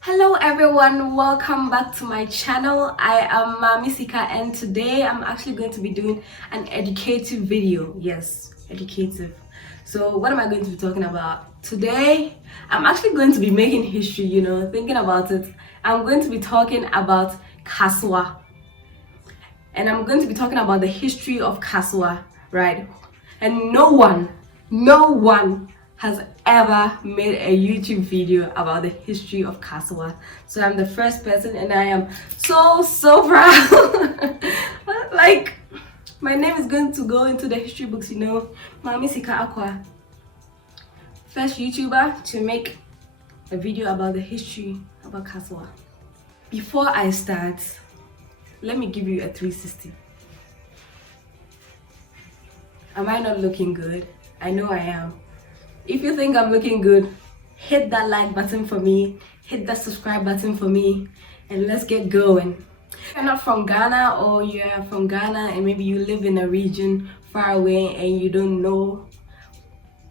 Hello everyone, welcome back to my channel. I am Misika and today I'm actually going to be doing an educative video. Yes, educative. So what am I going to be talking about? Today I'm actually going to be making history, thinking about it. I'm going to be talking about Kasoa. And I'm going to be talking about the history of Kasoa, right? And no one has ever made a YouTube video about the history of Kasoa. So I'm the first person and I am so proud. Like, my name is going to go into the history books, Mami Sika Aqua. First YouTuber to make a video about the history about Kasoa. Before I start, let me give you a 360. Am I not looking good? I know I am. If you think I'm looking good, hit that like button for me, hit that subscribe button for me, and let's get going. If you're not from Ghana or you're from Ghana and maybe you live in a region far away and you don't know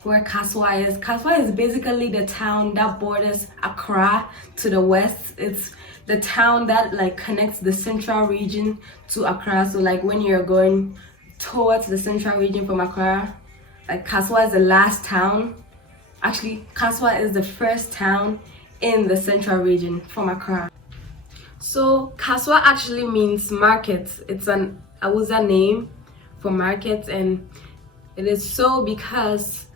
where Kasoa is. Kasoa is basically the town that borders Accra to the west. It's the town that connects the central region to Accra. So when you're going towards the central region from Accra, Kasoa is the last town. Actually, Kasoa is the first town in the central region from Accra. So Kasoa actually means market. It's an Hausa name for market, and it is so because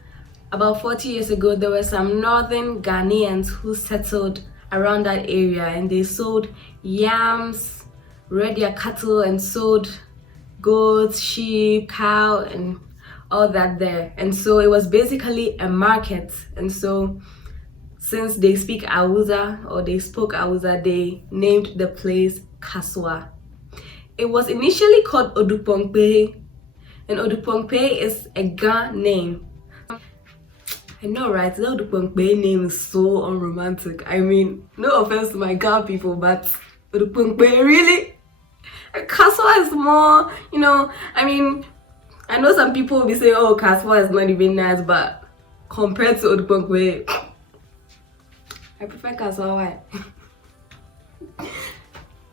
about 40 years ago there were some northern Ghanaians who settled around that area and they sold yams, reared their cattle and sold goats, sheep, cow and all that there. And so it was basically a market. And so since they speak Hausa or they spoke Hausa, they named the place Kasoa. It was initially called Odupongpe, and Odupongpe is a Ga name. I know, right? The Odupongpe name is so unromantic. I mean, no offense to my Ga people, but Odupongpe, really? Kasoa is more, I know some people will be saying, oh, Kasoa is not even nice, but compared to Odupongpe, I prefer Kasoa. Why?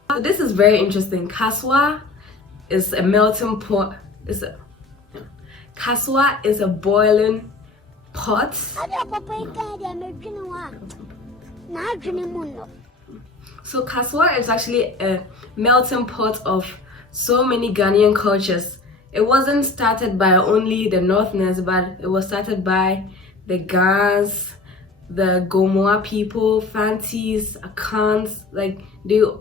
So this is very interesting. Kasoa is a melting pot. Kasoa is a boiling pot. So Kasoa is actually a melting pot of so many Ghanaian cultures. It wasn't started by only the Northerners, but it was started by the Gans, the Gomoa people, Fantis, Akans. They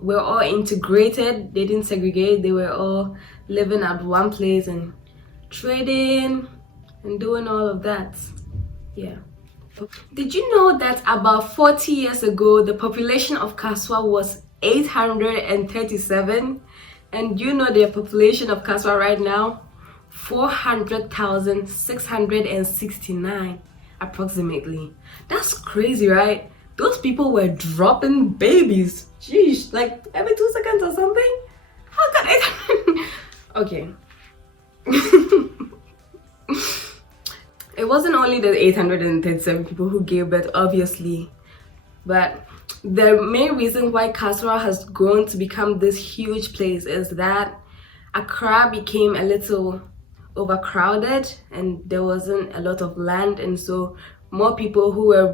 were all integrated. They didn't segregate. They were all living at one place and trading and doing all of that. Yeah. Did you know that about 40 years ago, the population of Kasoa was 837? And you know the population of Kasoa right now? 400,669 approximately. That's crazy, right? Those people were dropping babies. Jeez, every 2 seconds or something? How can it? Okay. It wasn't only the 837 people who gave birth, obviously, but the main reason why Kasoa has grown to become this huge place is that Accra became a little overcrowded and there wasn't a lot of land, and so more people who were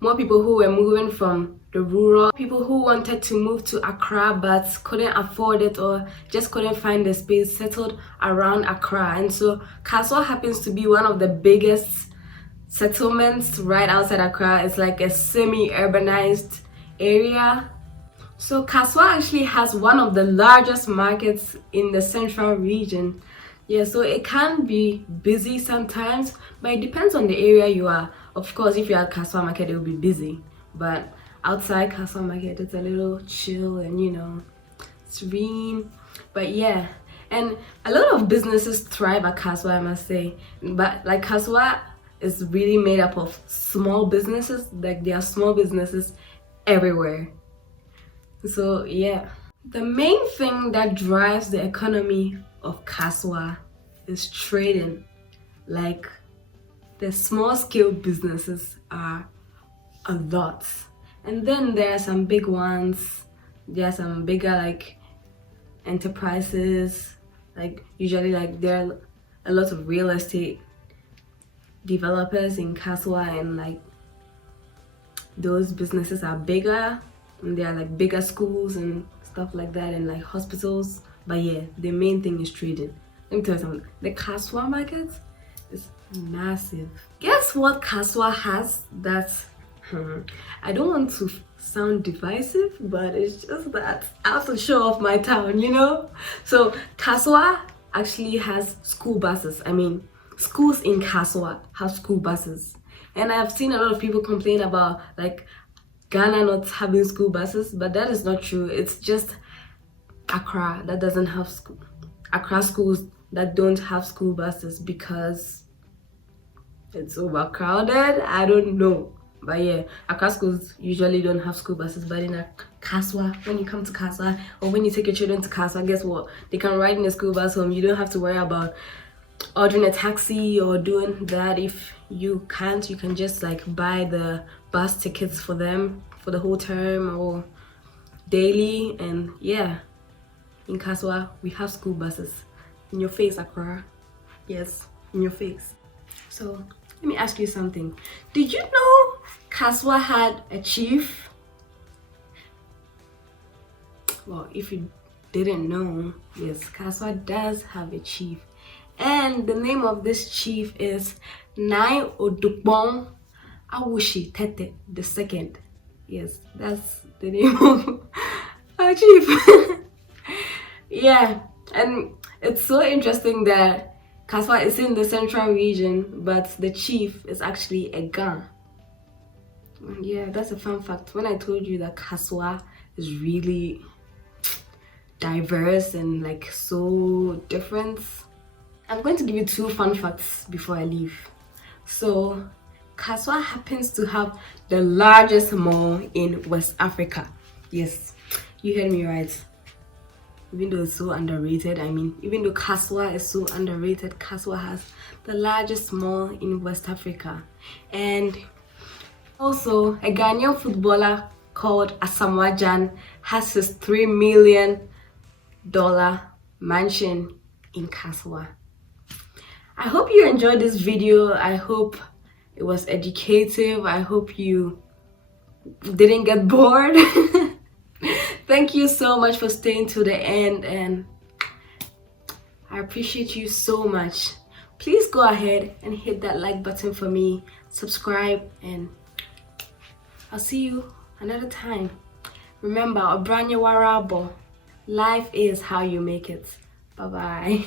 moving from the rural, people who wanted to move to Accra but couldn't afford it or just couldn't find the space, settled around Accra. And so Kasoa happens to be one of the biggest settlements right outside Accra. It's like a semi-urbanized area. So Kasoa actually has one of the largest markets in the central region. Yeah, so it can be busy sometimes, but it depends on the area you are. Of course, if you're at Kasoa market, it will be busy, but outside Kasoa market, it's a little chill and serene. But yeah, and a lot of businesses thrive at Kasoa, I must say. But Kasoa is really made up of small businesses. There are small businesses everywhere. So yeah, the main thing that drives the economy of Kasoa is trading. The small scale businesses are a lot, And then there are some big ones. There are some bigger like enterprises. Like usually like there are a lot of real estate developers in Kasoa, and like those businesses are bigger, and they are like bigger schools and stuff like that, and like hospitals. But yeah, the main thing is trading. Let me tell you something, the Kasoa market is massive. Guess what Kasoa has that I don't want to sound divisive, but it's just that I have to show off my town, you know? So Kasoa actually has school buses. I mean, schools in Kasoa have school buses. And I've seen a lot of people complain about like Ghana not having school buses, but that is not true. It's just Accra that doesn't have school. Accra schools that don't have school buses because it's overcrowded. I don't know. But yeah, Accra schools usually don't have school buses. But in Kasoa, when you come to Kasoa or when you take your children to Kasoa, guess what? They can ride in a school bus home. You don't have to worry about ordering a taxi or doing that. If you can't, you can just like buy the bus tickets for them for the whole term or daily. And yeah, in Kasoa we have school buses. In your face, Accra. Yes, in your face. So let me ask you something. Did you know Kasoa had a chief? Well, if you didn't know, yes, Kasoa does have a chief. And the name of this chief is Nai Odukbong Awushi Tete II. Yes, that's the name of our chief. Yeah, and it's so interesting that Kasoa is in the central region, but the chief is actually a Ga. Yeah, that's a fun fact. When I told you that Kasoa is really diverse and like so different, I'm going to give you 2 fun facts before I leave. So, Kasoa happens to have the largest mall in West Africa. Yes, you heard me right. Even though it's so underrated, I mean, even though Kasoa is so underrated, Kasoa has the largest mall in West Africa. And also, a Ghanaian footballer called Asamoah Gyan has his $3 million mansion in Kasoa. I hope you enjoyed this video. I hope it was educative. I hope you didn't get bored. Thank you so much for staying to the end, and I appreciate you so much. Please go ahead and hit that like button for me, subscribe, and I'll see you another time. Remember, Obranya Warabo, life is how you make it. Bye bye.